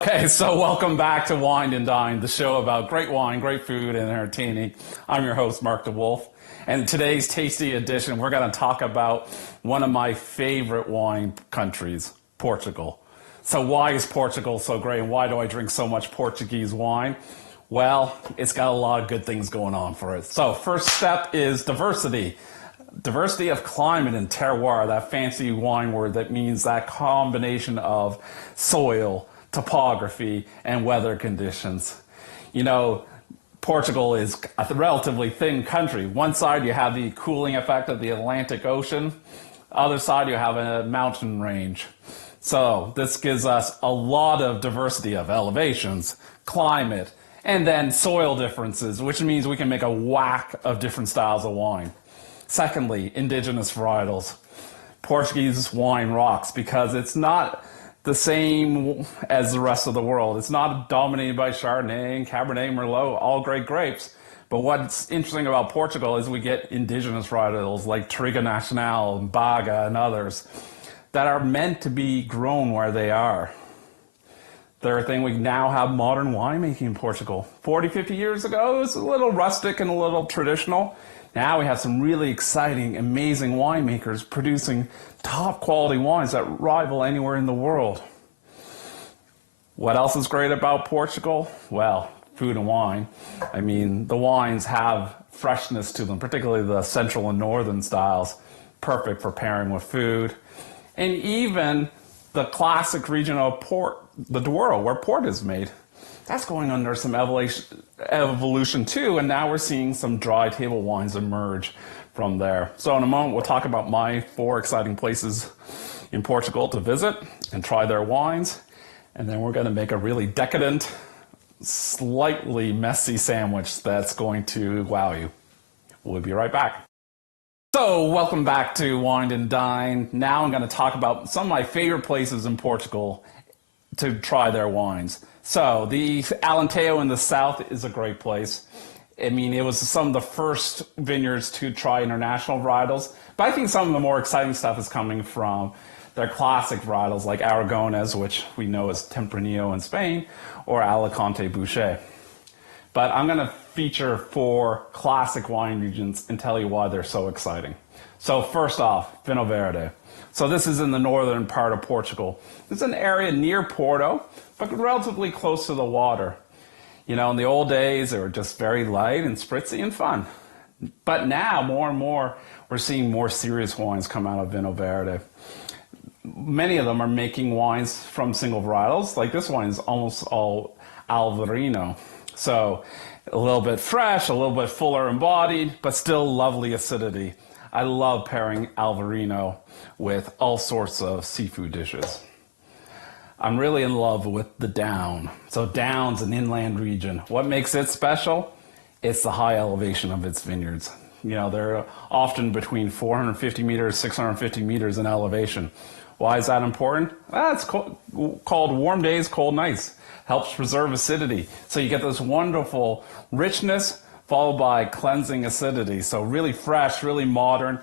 Okay, so welcome back to Wine and Dine, the show about great wine, great food, and entertaining. I'm your host, Mark DeWolf, and today's tasty edition, we're going to talk about one of my favorite wine countries, Portugal. So why is Portugal so great, and why do I drink so much Portuguese wine? Well, it's got a lot of good things going on for it. So first step is diversity. Diversity of climate and terroir, that fancy wine word that means that combination of soil, topography, and weather conditions. You know, Portugal is a relatively thin country. One side you have the cooling effect of the Atlantic Ocean, other side you have a mountain range. So this gives us a lot of diversity of elevations, climate, and then soil differences, which means we can make a whack of different styles of wine. Secondly, indigenous varietals. Portuguese wine rocks because it's not the same as the rest of the world. It's not dominated by Chardonnay and Cabernet Merlot, all great grapes. But what's interesting about Portugal is we get indigenous varietals like Touriga Nacional, Baga, and others that are meant to be grown where they are. Third thing, we now have modern winemaking in Portugal. 40, 50 years ago, it was a little rustic and a little traditional. Now we have some really exciting, amazing winemakers producing top quality wines that rival anywhere in the world. What else is great about Portugal? Well, food and wine. I mean, the wines have freshness to them, particularly the central and northern styles, perfect for pairing with food. And even the classic region of port, the Douro, where port is made, that's going under some evolution too, and now we're seeing some dry table wines emerge from there. So in a moment, we'll talk about my 4 exciting places in Portugal to visit and try their wines, and then we're going to make a really decadent, slightly messy sandwich that's going to wow you. We'll be right back. So welcome back to Wine and Dine. Now I'm going to talk about some of my favorite places in Portugal to try their wines. So the Alentejo in the south is a great place. I mean, it was some of the first vineyards to try international varietals, but I think some of the more exciting stuff is coming from their classic varietals like Aragonés, which we know as Tempranillo in Spain, or Alicante Bouschet. But I'm going to feature 4 classic wine regions and tell you why they're so exciting. So first off, Vinho Verde. So this is in the northern part of Portugal. It's an area near Porto, but relatively close to the water. You know, in the old days, they were just very light and spritzy and fun. But now, more and more, we're seeing more serious wines come out of Vinho Verde. Many of them are making wines from single varietals. Like this wine is almost all Alvarinho. So a little bit fresh, a little bit fuller embodied, but still lovely acidity. I love pairing Alvarinho with all sorts of seafood dishes. I'm really in love with the Down. So Down's an inland region. What makes it special? It's the high elevation of its vineyards. You know, they're often between 450 meters, 650 meters in elevation. Why is that important? Well, it's called warm days, cold nights. Helps preserve acidity. So you get this wonderful richness followed by cleansing acidity. So really fresh, really modern,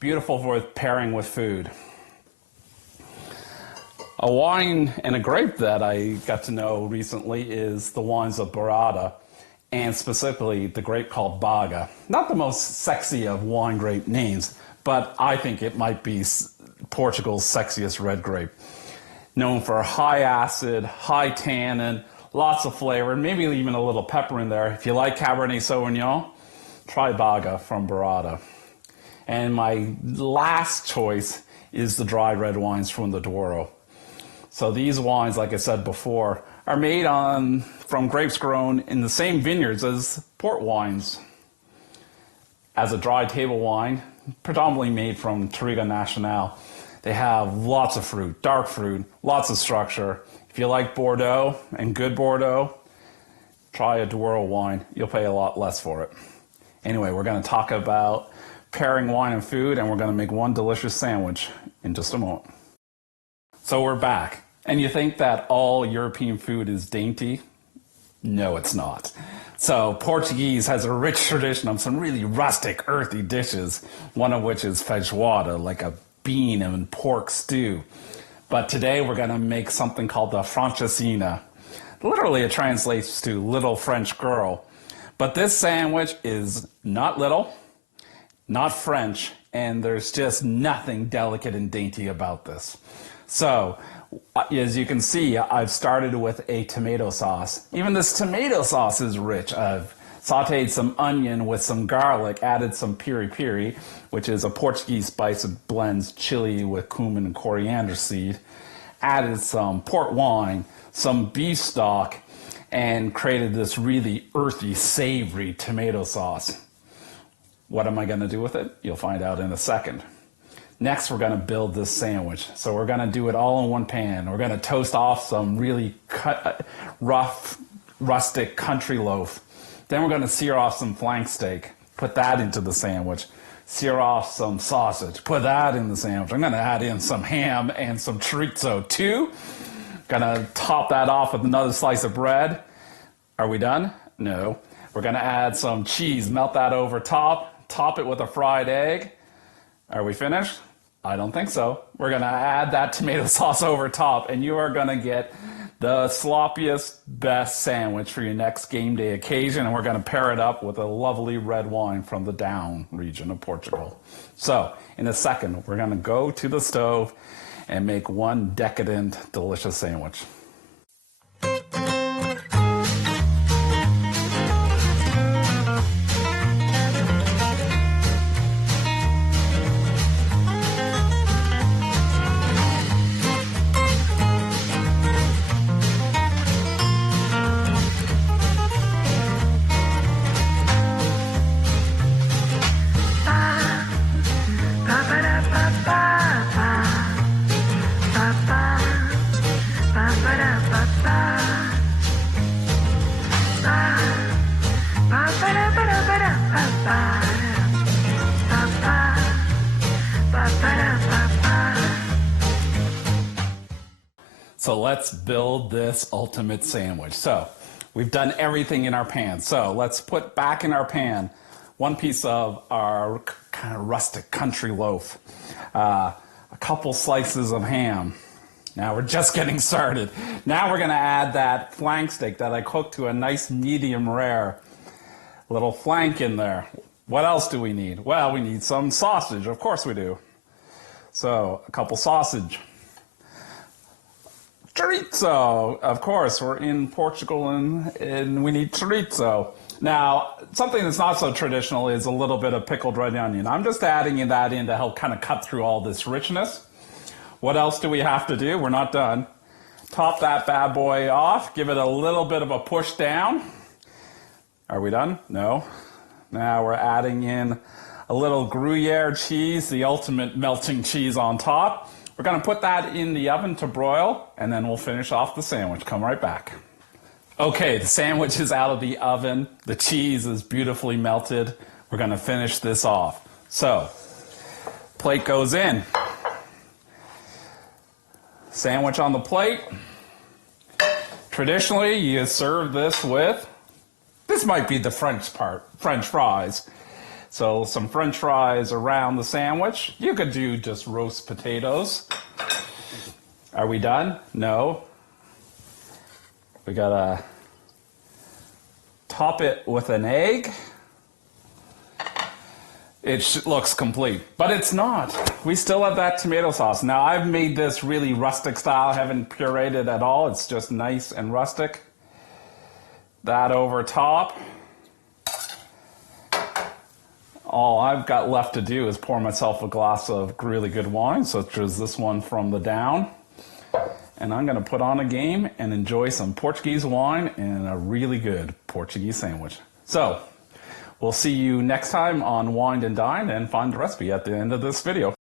beautiful for pairing with food. A wine and a grape that I got to know recently is the wines of Baroda, and specifically the grape called Baga. Not the most sexy of wine grape names, but I think it might be Portugal's sexiest red grape. Known for high acid, high tannin, lots of flavor, and maybe even a little pepper in there. If you like Cabernet Sauvignon, try Baga from Baroda. And my last choice is the dry red wines from the Douro. So these wines, like I said before, are made from grapes grown in the same vineyards as port wines. As a dry table wine, predominantly made from Touriga Nacional, they have lots of fruit, dark fruit, lots of structure. If you like Bordeaux and good Bordeaux, try a Douro wine. You'll pay a lot less for it. Anyway, we're going to talk about pairing wine and food, and we're going to make one delicious sandwich in just a moment. So we're back. And you think that all European food is dainty? No, it's not. So Portuguese has a rich tradition of some really rustic, earthy dishes, one of which is feijoada, like a bean and pork stew. But today we're going to make something called the francesinha. Literally, it translates to little French girl. But this sandwich is not little, not French, and there's just nothing delicate and dainty about this. So, as you can see, I've started with a tomato sauce. Even this tomato sauce is rich. I've sauteed some onion with some garlic, added some piri piri, which is a Portuguese spice that blends chili with cumin and coriander seed, added some port wine, some beef stock, and created this really earthy, savory tomato sauce. What am I going to do with it? You'll find out in a second. Next, we're going to build this sandwich. So we're going to do it all in one pan. We're going to toast off some really rough, rustic country loaf. Then we're going to sear off some flank steak. Put that into the sandwich. Sear off some sausage. Put that in the sandwich. I'm going to add in some ham and some chorizo too. Going to top that off with another slice of bread. Are we done? No. We're going to add some cheese. Melt that over top. Top it with a fried egg. Are we finished? I don't think so. We're going to add that tomato sauce over top, and you are going to get the sloppiest, best sandwich for your next game day occasion, and we're going to pair it up with a lovely red wine from the Down region of Portugal. So, in a second, we're going to go to the stove and make one decadent, delicious sandwich. So let's build this ultimate sandwich. So we've done everything in our pan. So let's put back in our pan one piece of our kind of rustic country loaf, a couple slices of ham. Now we're just getting started. Now we're gonna add that flank steak that I cooked to a nice medium rare. A little flank in there. What else do we need? Well, we need some sausage, of course we do. So a couple sausage. Chorizo, of course, we're in Portugal and we need chorizo. Now, something that's not so traditional is a little bit of pickled red onion. I'm just adding that in to help kind of cut through all this richness. What else do we have to do? We're not done. Top that bad boy off, give it a little bit of a push down. Are we done? No. Now we're adding in a little Gruyere cheese, the ultimate melting cheese on top. We're going to put that in the oven to broil, and then we'll finish off the sandwich. Come right back. Okay, the sandwich is out of the oven. The cheese is beautifully melted. We're going to finish this off. So, plate goes in. Sandwich on the plate. Traditionally, you serve this with, this might be the French part, French fries. So some French fries around the sandwich. You could do just roast potatoes. Are we done? No. We gotta top it with an egg. It looks complete, but it's not. We still have that tomato sauce. Now I've made this really rustic style. I haven't pureed it at all. It's just nice and rustic. That over top. All I've got left to do is pour myself a glass of really good wine, such as this one from the Down. And I'm going to put on a game and enjoy some Portuguese wine and a really good Portuguese sandwich. So, we'll see you next time on Wine and Dine, and find the recipe at the end of this video.